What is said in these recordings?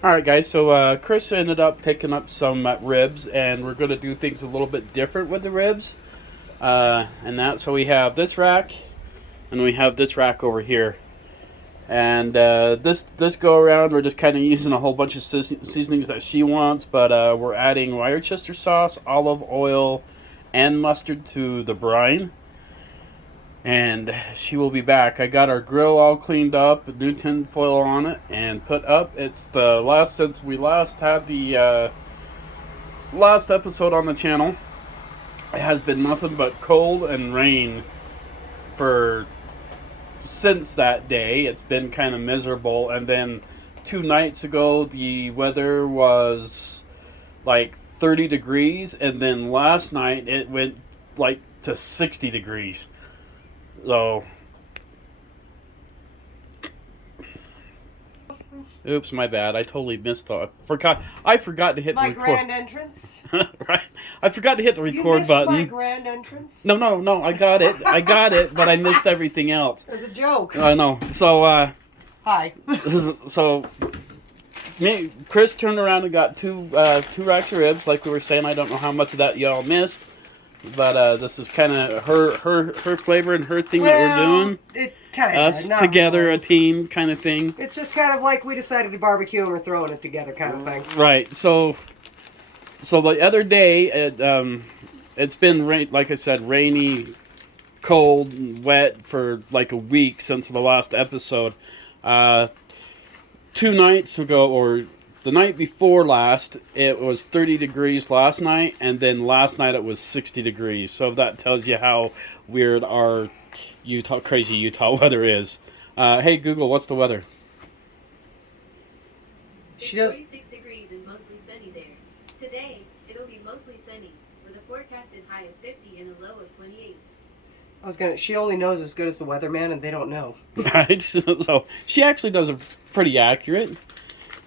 All right, guys. So Chris ended up picking up some ribs, and we're going to do things a little bit different with the ribs. And that, so we have this rack, and we have this rack over here. And this go around, we're just kind of using a whole bunch of seasonings that she wants, but we're adding Worcestershire sauce, olive oil, and mustard to the brine. And she will be back. I got our grill all cleaned up, new tin foil on it, and put up. It's the last since we last had the last episode on the channel. It has been nothing but cold and rain for since that day. It's been kind of miserable, and then 2 nights ago the weather was like 30 degrees, and then last night it went like to 60 degrees. So, oops, my bad. I totally missed the. I forgot to hit the My record. grand entrance. Right. I forgot to hit the You record missed button. my grand entrance. No. I got it. But I missed everything else. As a joke. I know. So, Hi. so Chris turned around and got two racks of ribs, like we were saying. I don't know how much of that y'all missed, but this is kind of her flavor and her thing that we're doing. It kind of Us together, a team kind of thing. It's just kind of like we decided to barbecue and we're throwing it together, kind of thing. Right. So the other day, it's been like I said, rainy, cold, and wet for like a week since the last episode. 2 nights ago, or the night before last, it was 30 degrees last night, and then last night it was 60 degrees. So that tells you how weird our crazy Utah weather is. Hey Google, what's the weather? It's She does. 46 degrees and mostly sunny there. Today, it'll be mostly sunny, with a forecasted high of 50 and a low of 28. She only knows as good as the weatherman, and they don't know. Right. So she actually does a pretty accurate.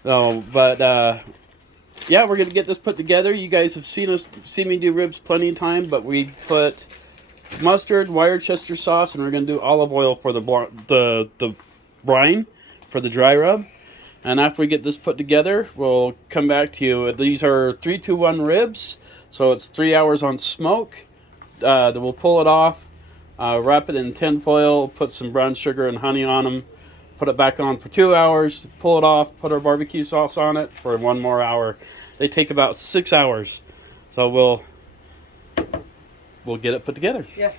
So, but yeah, we're gonna get this put together. You guys have seen me do ribs plenty of time, but we've put mustard, Worcestershire sauce, and we're gonna do olive oil for the brine for the dry rub. And after we get this put together, we'll come back to you. These are 3-2-1 ribs, so it's 3 hours on smoke. Then we'll pull it off, wrap it in tin foil, put some brown sugar and honey on them, put it back on for 2 hours, pull it off, put our barbecue sauce on it for 1 more hour. They take about 6 hours, so we'll get it put together. Yeah.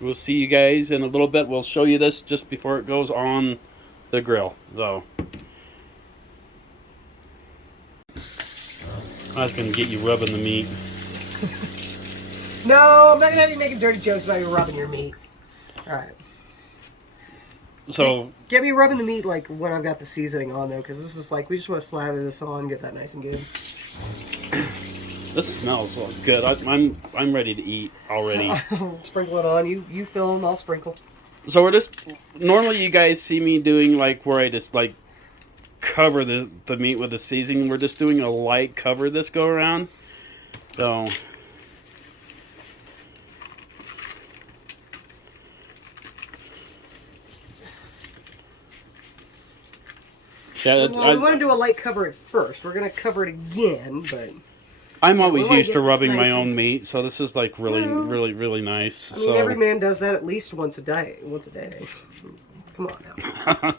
We'll see you guys in a little bit. We'll show you this just before it goes on the grill. So I was going to get you rubbing the meat. No, I'm not gonna have you making dirty jokes about you rubbing your meat. All right. So Get me rubbing the meat like when I've got the seasoning on though, because this is like we just want to slather this on, get that nice and good. this smells so good. I'm ready to eat already. Sprinkle it on. You fill them, I'll sprinkle. So we're just normally you guys see me doing like where I just like cover the meat with the seasoning. We're just doing a light cover this go around. So yeah, Well, we want to do a light cover at first. We're gonna cover it again, but I'm always we wanna used to get this rubbing nice my and- own meat, so this is like really, Well, really, really nice. I mean So every man does that at least once a day. Come on now.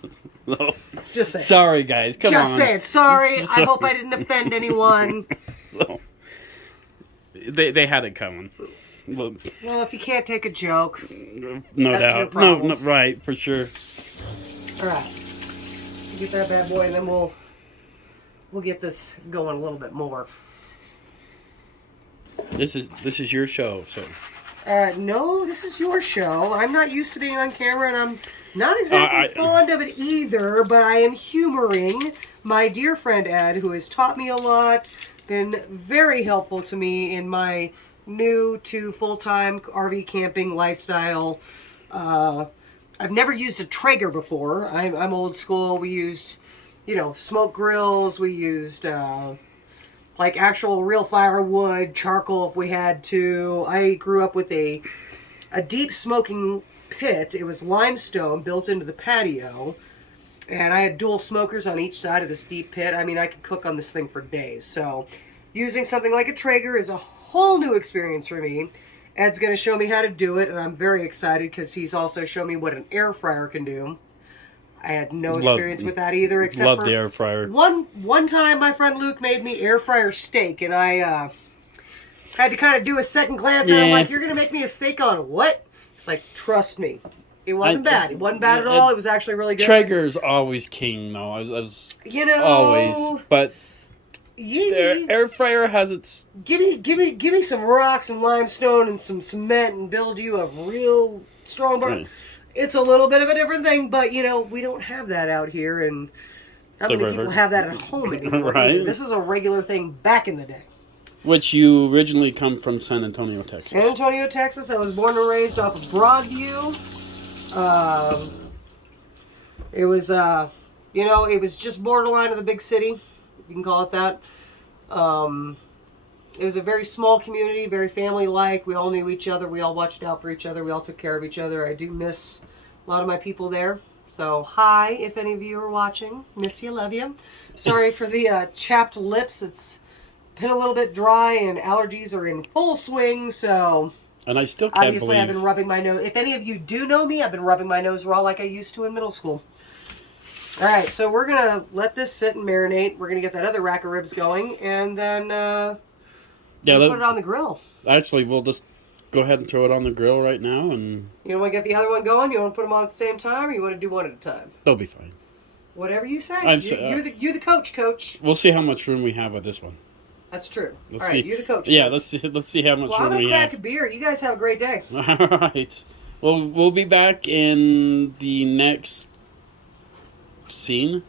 No. Just saying. Sorry guys, come Just on. saying. Sorry. I Sorry. hope I didn't offend anyone. So, they had it coming. Well, Well, if you can't take a joke, no That's your doubt. problem. No, right, for sure. all right. Get that bad boy, and then we'll get this going a little bit more. This is your show, so No, this is your show. I'm not used to being on camera, and I'm not exactly fond of it either, but I am humoring my dear friend Ed, who has taught me a lot, been very helpful to me in my new to full-time RV camping lifestyle. I've never used a Traeger before. I'm old school. We used, smoke grills. We used like actual real firewood, charcoal if we had to. I grew up with a deep smoking pit. It was limestone built into the patio. And I had dual smokers on each side of this deep pit. I mean, I could cook on this thing for days. So using something like a Traeger is a whole new experience for me. Ed's going to show me how to do it, and I'm very excited because he's also shown me what an air fryer can do. I had no experience with that either, except for the air fryer. One time my friend Luke made me air fryer steak, and I had to kind of do a second glance, and I'm like, you're going to make me a steak on what? It's like, trust me. It wasn't bad. It wasn't bad at all. It was actually really good. Traeger's always king, though. As you know, always. But air fryer has its. Give me some rocks and limestone and some cement and build you a real strong burn. Right. It's a little bit of a different thing, but you know we don't have that out here, and not many people have that at home anymore. Right. This is a regular thing back in the day. Which you originally come from San Antonio, Texas. San Antonio, Texas. I was born and raised off of Broadview. It was, you know, it was just borderline of the big city, if you can call it that. It was a very small community, very family-like. We all knew each other. We all watched out for each other. We all took care of each other. I do miss a lot of my people there. So, hi, if any of you are watching. Miss you, love you. Sorry for the chapped lips. It's been a little bit dry, and allergies are in full swing, so... And I still can't Obviously, I've been rubbing my nose. If any of you do know me, I've been rubbing my nose raw like I used to in middle school. All right, so we're going to let this sit and marinate. We're going to get that other rack of ribs going, and then we'll put it on the grill. Actually, we'll just go ahead and throw it on the grill right now. And you don't want to get the other one going? You want to put them on at the same time, or you want to do one at a time? They'll be fine. Whatever you say. You're the coach. We'll see how much room we have with this one. That's true. Let's all right, you're the coach. Yeah, let's see how much room we have. I'm going to crack a beer. You guys have a great day. All right. Well, we'll be back in the next scene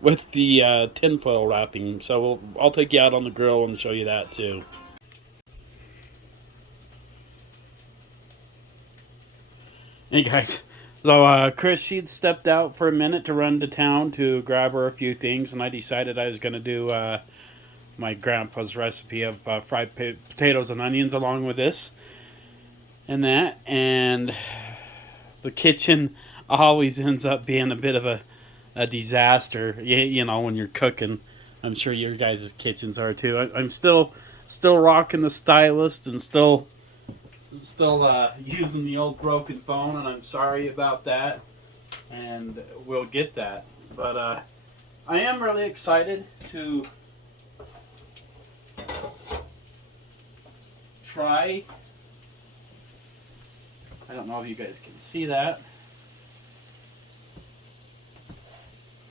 with the tinfoil wrapping. So I'll take you out on the grill and show you that too. Hey guys. So Chris, she'd stepped out for a minute to run to town to grab her a few things, and I decided I was going to do... my grandpa's recipe of fried potatoes and onions along with this and that. And the kitchen always ends up being a bit of a disaster, you know, when you're cooking. I'm sure your guys' kitchens are too. I'm still rocking the stylist and still using the old broken phone, and I'm sorry about that, and we'll get that. But I am really excited to try. I don't know if you guys can see that.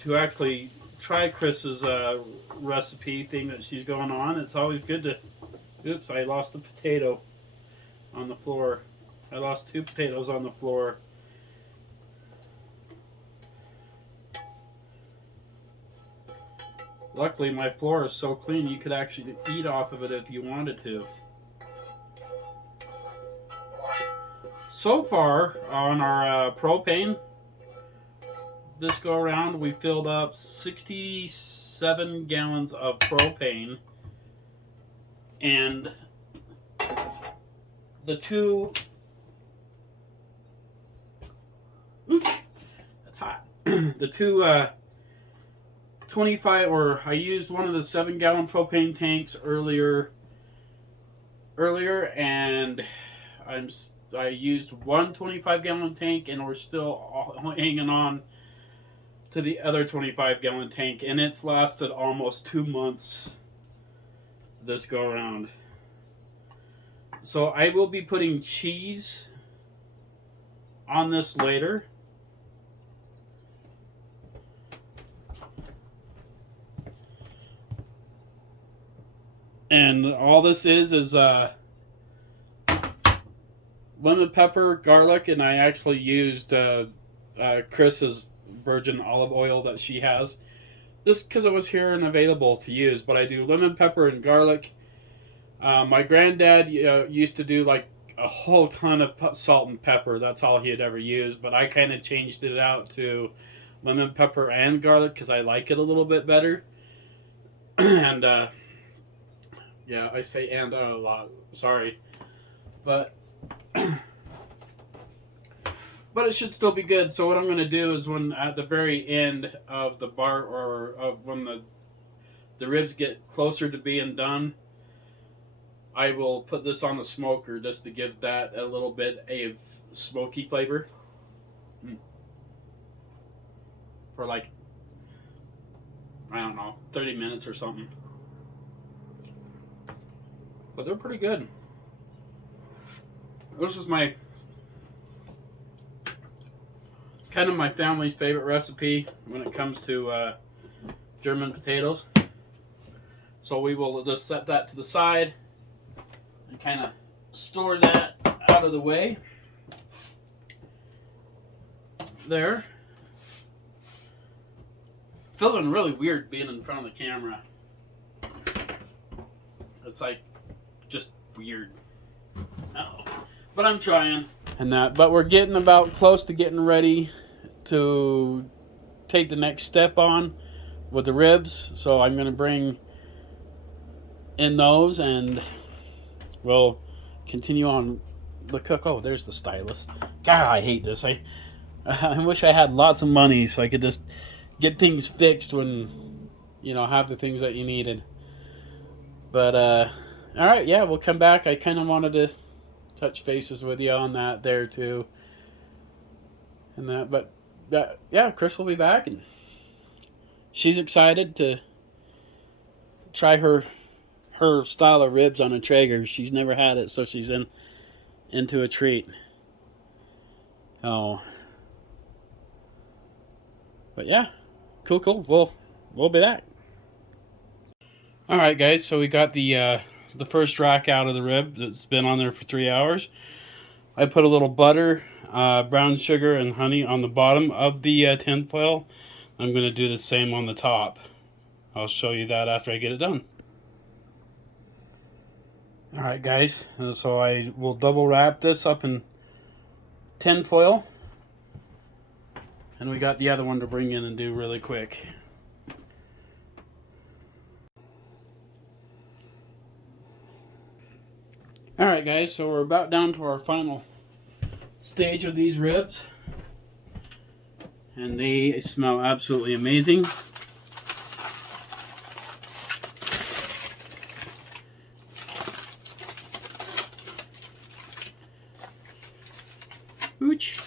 To actually try Chris's recipe thing that she's going on. It's always good to... Oops, I lost a potato on the floor. I lost 2 potatoes on the floor. Luckily, my floor is so clean you could actually eat off of it if you wanted to. So far, on our propane, this go around, we filled up 67 gallons of propane. And the two... Oops, that's hot. The two... 25, or I used one of the 7-gallon propane tanks earlier, and I used one 25-gallon tank, and we're still hanging on to the other 25-gallon tank, and it's lasted almost 2 months this go around. So I will be putting cheese on this later. And all this is lemon pepper, garlic, and I actually used Chris's virgin olive oil that she has. Just because it was here and available to use. But I do lemon pepper and garlic. My granddad used to do like a whole ton of salt and pepper. That's all he had ever used. But I kind of changed it out to lemon pepper and garlic because I like it a little bit better. And... yeah, I say and a lot. Sorry. But but it should still be good. So what I'm going to do is when at the very end of the bar, or of when the ribs get closer to being done, I will put this on the smoker just to give that a little bit of smoky flavor. For like, I don't know, 30 minutes or something. But they're pretty good. This is my kind of my family's favorite recipe when it comes to German potatoes. So we will just set that to the side and kind of store that out of the way. There. Feeling really weird being in front of the camera. It's like just weird. Oh. But I'm trying. And that, but we're getting about close to getting ready to take the next step on with the ribs. So I'm going to bring in those and we'll continue on the cook. Oh, there's the stylist. God, I hate this. I wish I had lots of money so I could just get things fixed when, you know, have the things that you needed. But, all right, yeah, we'll come back. I kind of wanted to touch bases with you on that there, too. And that, but, yeah, Chris will be back, and she's excited to try her style of ribs on a Traeger. She's never had it, so she's into a treat. Oh. But, yeah. Cool. We'll be back. All right, guys. So we got the first rack out of the rib that's been on there for 3 hours. I put a little butter, brown sugar, and honey on the bottom of the tin foil. I'm going to do the same on the top. I'll show you that after I get it done. All right, guys. So I will double wrap this up in tin foil. And we got the other one to bring in and do really quick. Alright guys, so we're about down to our final stage of these ribs. And they smell absolutely amazing. Ooch.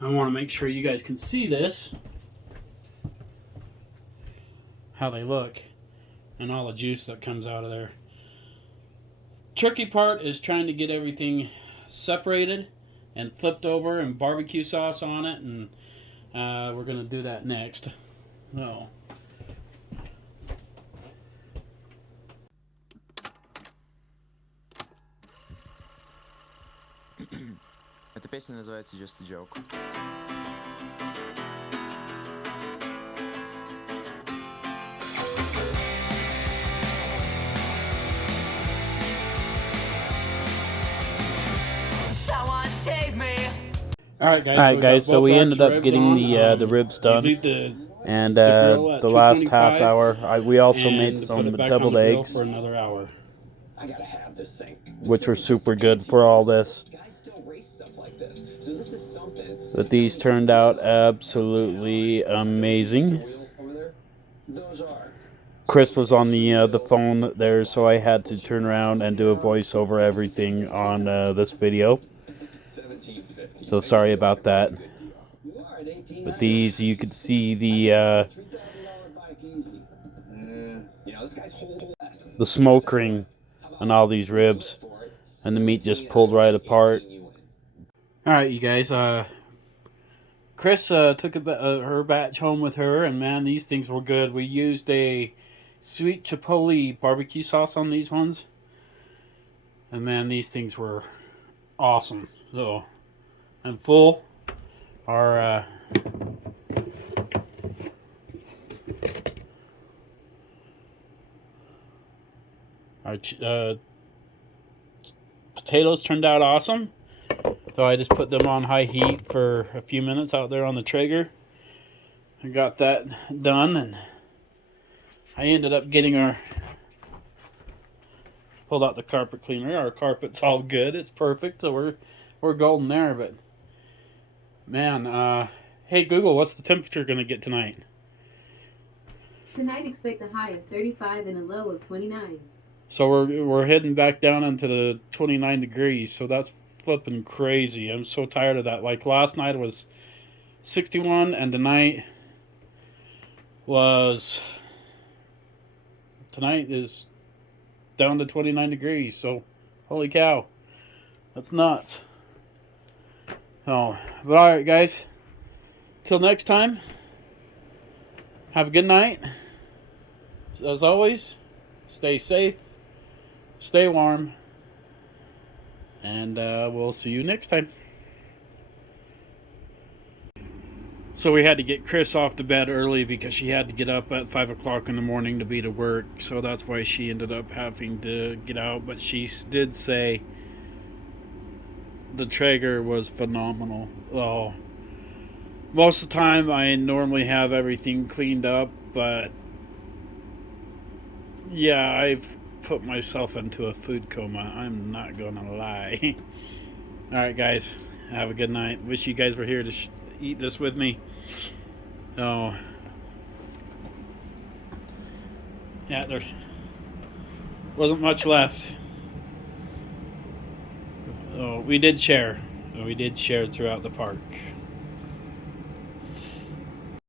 I want to make sure you guys can see this, how they look, and all the juice that comes out of there. Tricky part is trying to get everything separated and flipped over and barbecue sauce on it, and we're going to do that next. No. Эта песня называется Just a Joke. Alright guys, so we ended up getting the ribs done, and the last half hour we also made some deviled eggs, for another hour, which were super good for all this. But these turned out absolutely amazing. Chris was on the phone there, so I had to turn around and do a voice over everything on this video. So sorry about that. But these, you could see the smoke ring on all these ribs, and the meat just pulled right apart. Alright, you guys, Chris took her batch home with her, and man, these things were good. We used a sweet chipotle barbecue sauce on these ones. And man, these things were awesome. So I'm full. Our potatoes turned out awesome. So I just put them on high heat for a few minutes out there on the Traeger. I got that done, and I ended up getting pulled out the carpet cleaner. Our carpet's all good. It's perfect. So we're golden there. But man, hey Google, what's the temperature gonna get tonight? Tonight expect a high of 35 and a low of 29. So we're heading back down into the 29 degrees. So that's flipping crazy. I'm so tired of that. Like last night was 61, and tonight is down to 29 degrees. So holy cow, that's nuts. Oh, but all right, guys. Till next time. Have a good night. As always, stay safe, stay warm, and we'll see you next time. So we had to get Chris off to bed early because she had to get up at 5 o'clock in the morning to be to work. So that's why she ended up having to get out. But she did say the Traeger was phenomenal. Oh, most of the time I normally have everything cleaned up, but yeah, I've put myself into a food coma. I'm not gonna lie. Alright guys, have a good night. Wish you guys were here to eat this with me. Oh, yeah, there wasn't much left. Oh, we did share throughout the park.